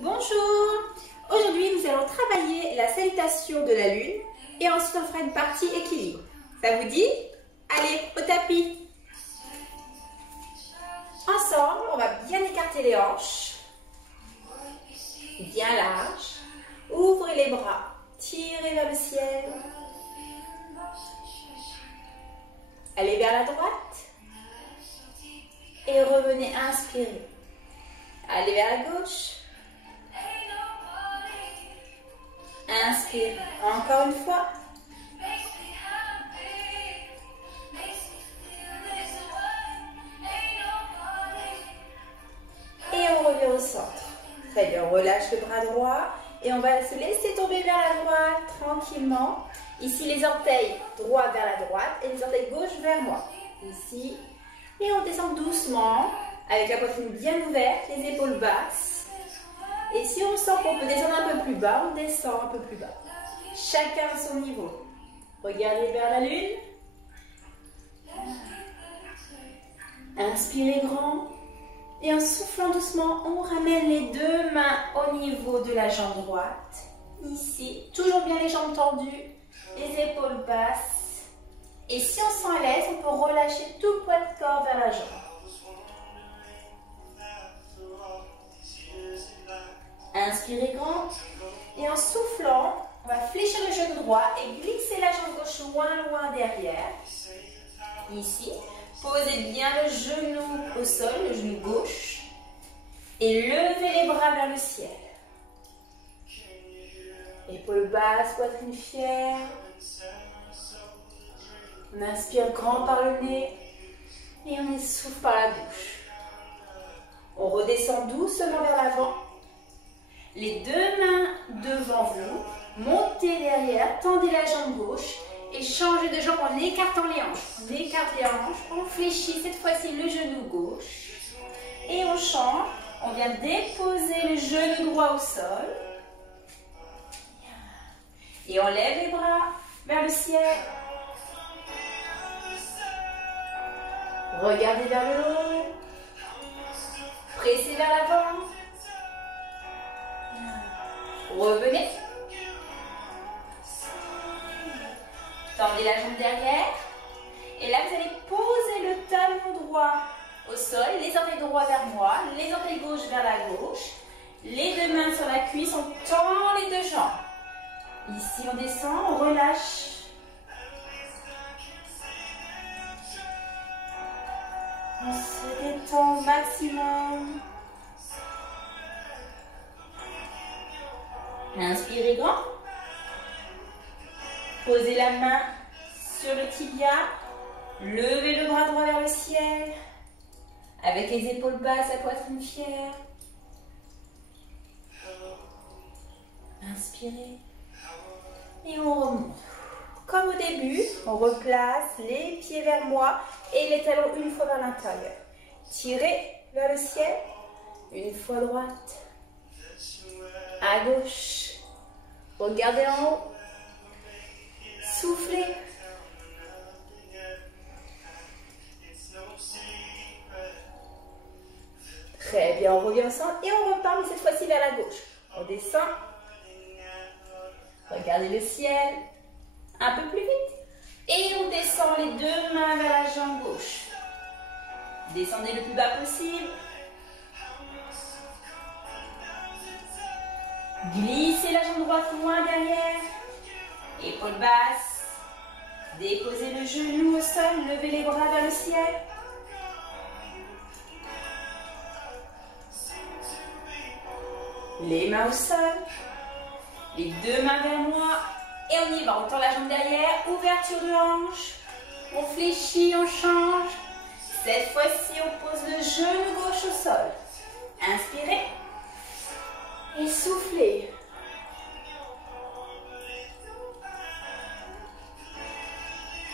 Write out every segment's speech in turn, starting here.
Bonjour! Aujourd'hui, nous allons travailler la salutation de la lune et ensuite on fera une partie équilibre. Ça vous dit? Allez, au tapis! Ensemble, on va bien écarter les hanches, bien large. Ouvrez les bras, tirez vers le ciel. Allez vers la droite et revenez, inspirez. Allez vers la gauche. Inspire, encore une fois. Et on revient au centre. Très bien, on relâche le bras droit et on va se laisser tomber vers la droite tranquillement. Ici, les orteils droits vers la droite et les orteils gauche vers moi. Ici. Et on descend doucement avec la poitrine bien ouverte, les épaules basses. Et si on sent qu'on peut descendre un peu plus bas, on descend un peu plus bas. Chacun à son niveau. Regardez vers la lune. Inspirez grand. Et en soufflant doucement, on ramène les deux mains au niveau de la jambe droite. Ici, toujours bien les jambes tendues, les épaules basses. Et si on s'en laisse, on peut relâcher tout le poids de corps vers la jambe. Inspirez grand. Et en soufflant, on va fléchir le genou droit et glisser la jambe gauche loin derrière. Ici, posez bien le genou au sol, le genou gauche. Et levez les bras vers le ciel. Épaules basses, poitrine fière. On inspire grand par le nez et on essouffle par la bouche. On redescend doucement vers l'avant. Les deux mains devant vous, montez derrière, tendez la jambe gauche et changez de jambe en écartant les hanches. On écarte les hanches, on fléchit cette fois-ci le genou gauche et on change. On vient déposer le genou droit au sol et on lève les bras vers le ciel. Regardez vers le haut, pressez vers l'avant. Revenez. Tendez la jambe derrière. Et là, vous allez poser le talon droit au sol. Les orteils droits vers moi. Les orteils gauche vers la gauche. Les deux mains sur la cuisse. On tend les deux jambes. Ici, on descend. On relâche. On se détend au maximum. Inspirez grand. Posez la main sur le tibia. Levez le bras droit vers le ciel. Avec les épaules basses, la poitrine fière. Inspirez. Et on remonte. Comme au début, on replace les pieds vers moi et les talons une fois vers l'intérieur. Tirez vers le ciel. Une fois droite. À gauche. Regardez en haut. Soufflez. Très bien, on revient ensemble et on repart, mais cette fois-ci vers la gauche. On descend. Regardez le ciel. Un peu plus vite. Et on descend les deux mains vers la jambe gauche. Descendez le plus bas possible. Glissez la jambe droite loin derrière. Épaules basses. Déposez le genou au sol. Levez les bras vers le ciel. Les mains au sol. Les deux mains vers moi. Et on y va. On tend la jambe derrière. Ouverture de hanche. On fléchit, on change. Cette fois-ci, on pose le genou gauche au sol. Inspirez. Et soufflez.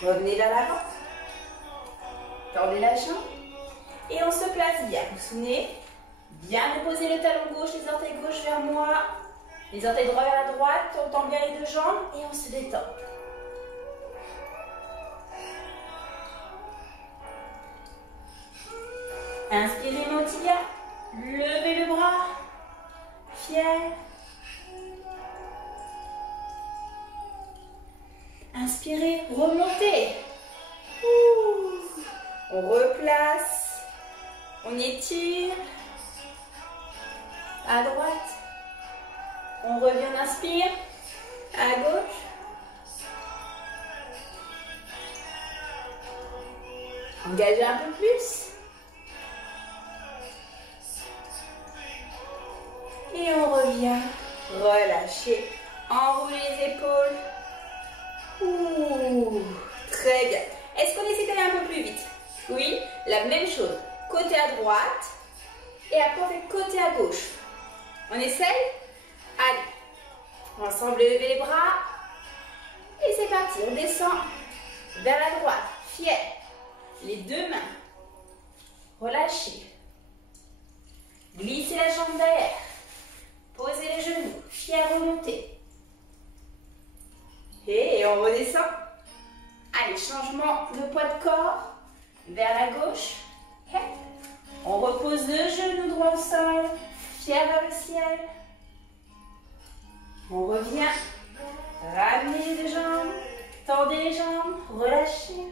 Revenez vers l'avant. Tendez la jambe. Et on se place bien. Vous vous souvenez? Bien déposer le talon gauche, les orteils gauche vers moi. Les orteils droits vers la droite. On tend bien les deux jambes et on se détend. Inspirez, main au tibia. Levez le bras. fier. Inspirez, remontez. Ouh. On replace. On étire. À droite. On revient, on inspire. À gauche. Engagez un peu plus. Et on revient. Relâchez. Enroulez les épaules. Ouh, très bien. Est-ce qu'on essaie d'aller un peu plus vite? Oui, la même chose. Côté à droite. Et après on fait côté à gauche. On essaye? Allez. Ensemble, levez les bras. Et c'est parti. On descend vers la droite. Fier. Les deux mains. Relâchez. Glissez la jambe derrière. Posez les genoux. Fier, remontez. Et on redescend. Allez, changement de poids de corps. Vers la gauche. On repose le genou droit au sol. Fier vers le ciel. On revient. Ramenez les deux jambes. Tendez les jambes. Relâchez.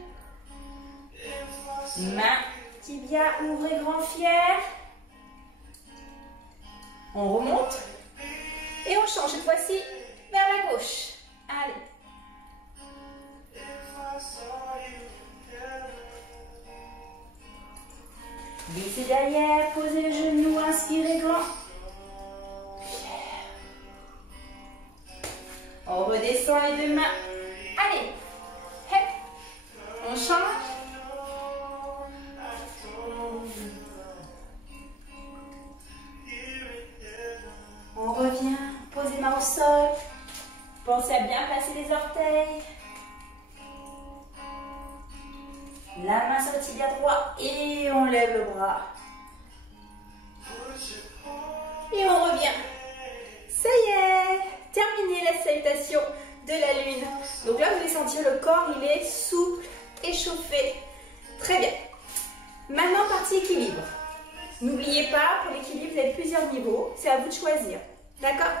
Main, tibia, ouvrez grand, fier. On remonte. Et on change cette fois-ci vers la gauche. Allez. Glissez derrière, posez les genoux, inspirez grand. On redescend les deux mains. Allez. Hep. On change. On revient, posez les mains au sol. Pensez à bien placer les orteils. La main sur le tibia droit et on lève le bras. Et on revient. Ça y est, terminé la salutation de la lune. Donc là, vous allez sentir le corps, il est souple, échauffé. Très bien. Maintenant, partie équilibre. N'oubliez pas, pour l'équilibre, vous avez plusieurs niveaux. C'est à vous de choisir. D'accord?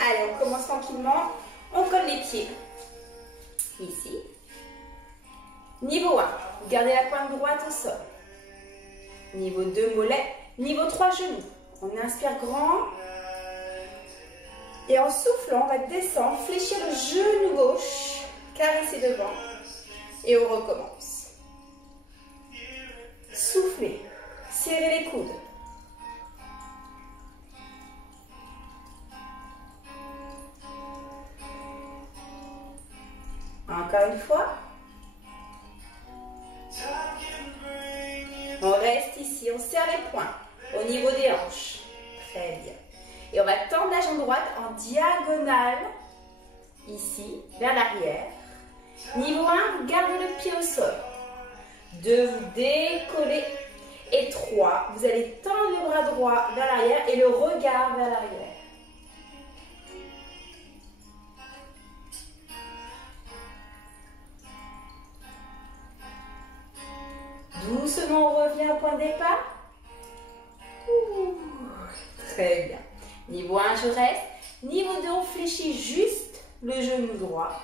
Allez, on commence tranquillement. On colle les pieds. Ici. Niveau 1, vous gardez la pointe droite au sol. Niveau 2, mollet. Niveau 3, genoux. On inspire grand. Et en soufflant, on va descendre, fléchir le genou gauche, caresser devant. Et on recommence. Soufflez. Serrez les coudes. Encore une fois. On reste ici, on serre les poings au niveau des hanches. Très bien. Et on va tendre la jambe droite en diagonale, ici, vers l'arrière. Niveau 1, vous gardez le pied au sol. 2, vous décollez. Et 3, vous allez tendre le bras droit vers l'arrière et le regard vers l'arrière. Doucement, on revient au point de départ. Ouh, très bien. Niveau 1, je reste. Niveau 2, on fléchit juste le genou droit.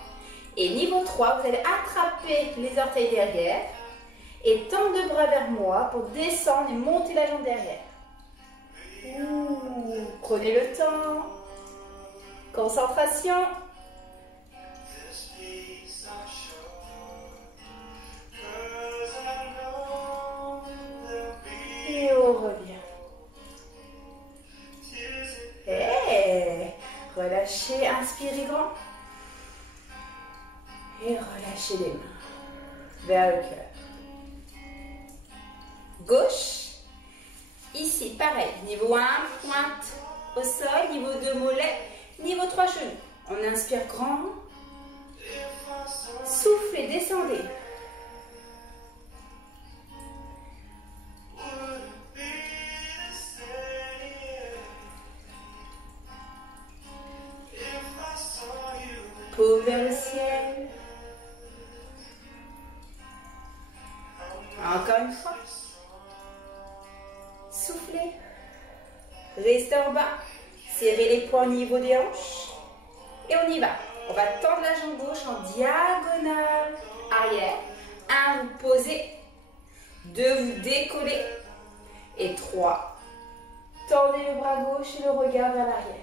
Et niveau 3, vous allez attraper les orteils derrière et tendre le bras vers moi pour descendre et monter la jambe derrière. Ouh, prenez le temps. Concentration. Et on revient. Relâchez, inspirez grand. Et relâchez les mains vers le cœur. Gauche. Ici, pareil. Niveau 1, pointe au sol. Niveau 2, mollet. Niveau 3, genoux. On inspire grand. Soufflez, descendez. Paume vers le ciel. Encore une fois. Soufflez. Restez en bas. Serrez les poings au niveau des hanches. Et on y va. On va tendre la jambe gauche en diagonale arrière. 1, vous posez. 2, vous décollez. Et 3, tendez le bras gauche et le regard vers l'arrière.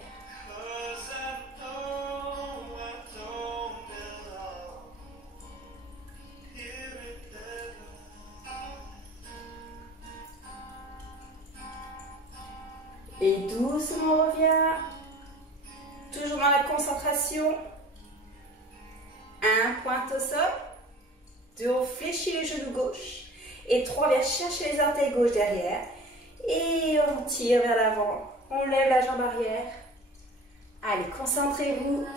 Et doucement on revient. Toujours dans la concentration. 1, pointe au sol. 2, on fléchit le genou gauche. Et 3, on vient chercher les orteils gauche derrière. Et on tire vers l'avant. On lève la jambe arrière. Allez, concentrez-vous.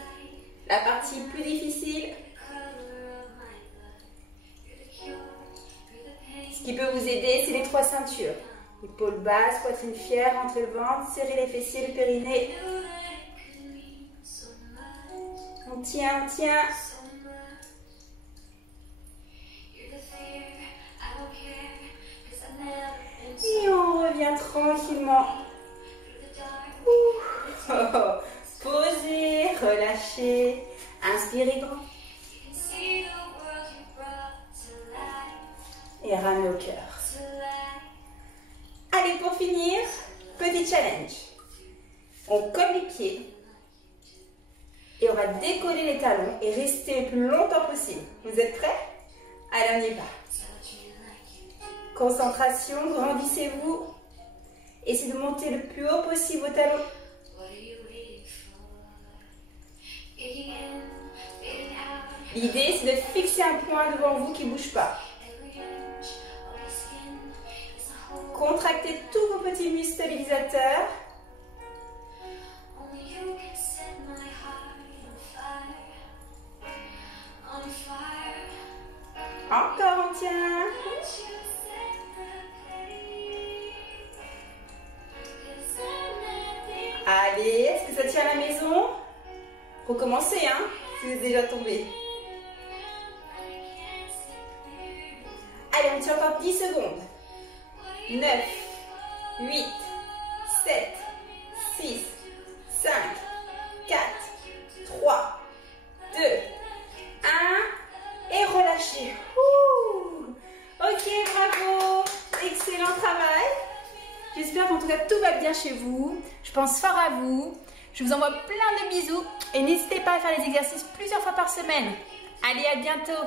La partie plus difficile. Ce qui peut vous aider, c'est les 3 ceintures. Épaules basses, poitrine fière, rentrez le ventre, serrez les fessiers, le périnée. On tient, on tient. Et on revient tranquillement. Posez, relâchez. Inspirez grand. Et ramenez au cœur. Allez, pour finir, petit challenge. On colle les pieds. Et on va décoller les talons et rester le plus longtemps possible. Vous êtes prêts? Allez, on y va. Concentration, grandissez-vous. Essayez de monter le plus haut possible vos talons. L'idée, c'est de fixer un point devant vous qui ne bouge pas. Contractez tous vos petits muscles stabilisateurs. Encore, on tient. Allez, est-ce que ça tient à la maison? Recommencez, hein, si vous êtes déjà tombé. Allez, on tient encore 10 secondes. 9, 8, 7, 6, 5, 4, 3, 2, 1. Et relâchez. Ok, bravo. Excellent travail. J'espère qu'en tout cas tout va bien chez vous. Je pense fort à vous. Je vous envoie plein de bisous. Et n'hésitez pas à faire les exercices plusieurs fois par semaine. Allez, à bientôt.